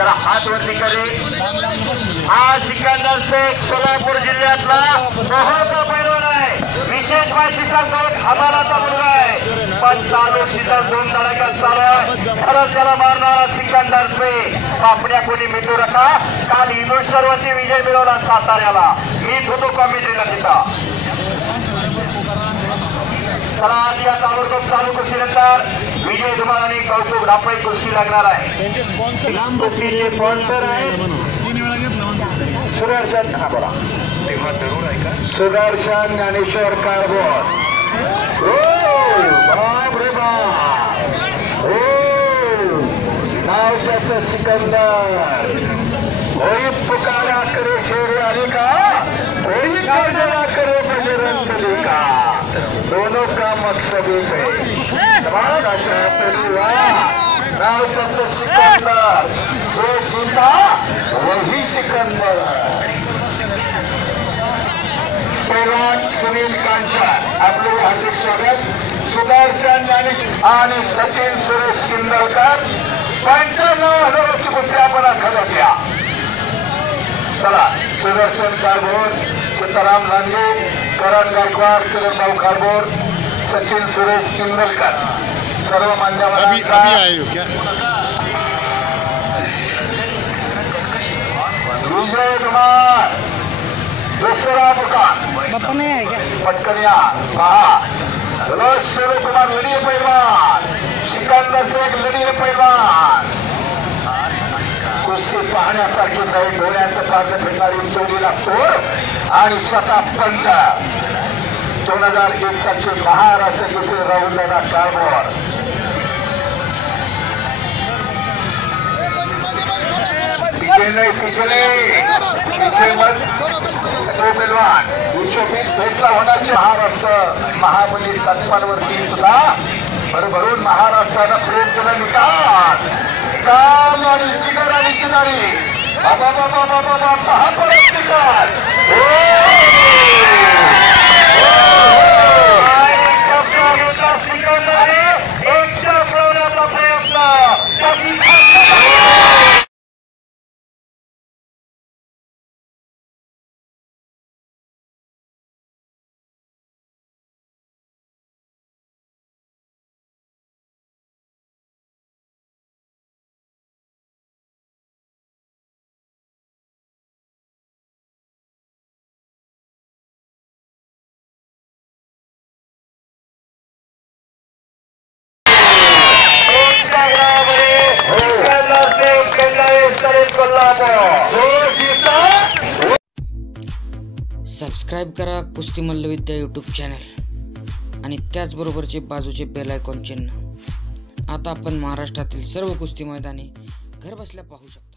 जरा हात वरती करे। हा सिकंदर शेख सोलापूर जिल्ह्यातला मोहका पैलवान आहे। विशेष माहिती सांगतो, हमालाचा मुलगा आहे, पण चालू सीझन 2 धडाक्यात चालू आहे। खरंच त्याला मारणारा सिकंदर शेख आपल्या कोणी मिटू नका। काल इनोशरवरती विजय मिळवला साताऱ्याला, मीच होतो कॉमेंट्रीला तिथं। चला या ताबडतोब चालू कुस्तीनंतर विजय धुमाळ आणि कौतुक धापळे कुस्ती लागणार आहे। कुस्तीचे स्पॉन्सर आहे सुदर्शन, हा बोला, सुदर्शन ज्ञानेश्वर कारभार। बाप रे बाप, नाव त्याचं सिकंदर। कोई पुकारा करे शेर अली का, कोई गर्जना करे बजरंग बली का, दोनों का मकसद एक है। नाव त्याचं सिकंदर, जो जीता वही सिकंदर है। पैलवान सुनील कांचा आपले हार्दिक स्वागत। सुदर्शन आणि सचिन सुरेश किंदलकर 95,000 कुस्ती आपण आखाड्यात या। चला सुदर्शन कारभार, सीताराम लांडगे, करण गायकवाड, किरणभाऊ कारभार, सचिन सुरेश किंदलकर, सर्व मान्यवरांचा विजय कुमार दुसरा दुकान बाप्पा नाही आहे क्या? पटकन या पहा। सूर्य कुमार लढीये पैलवान, सिकंदर शेख लढीये पैलवान। कुस्ती पाहण्यासारखी काही डोळ्याचं पारखं फिरणारी जोडीला तोड आणि स्वतः पंच 2001 सालचे महाराष्ट्र केसरी राहुल दादा कारभार। पैलवान 120 फेसला होण्याचे महाराष्ट्र महाबली सन्मानवरती सुद्धा भरभरून महाराष्ट्रानं प्रेम केलं। निकाल निकाल आणि चिगर आणि चिनारी बाबा बाबा बाबा बाबा परत निकाल। सिकंदरने एकच्या पळवण्याचा प्रयत्न सबस्क्राईब करा कुस्ती मल्लविद्या यूट्यूब चॅनल आणि त्याचबरोबरचे बाजूचे बेल आयकॉन चिन्ह। आता आपण महाराष्ट्रातील सर्व कुस्ती मैदाने घरबसल्या पाहू शकतो।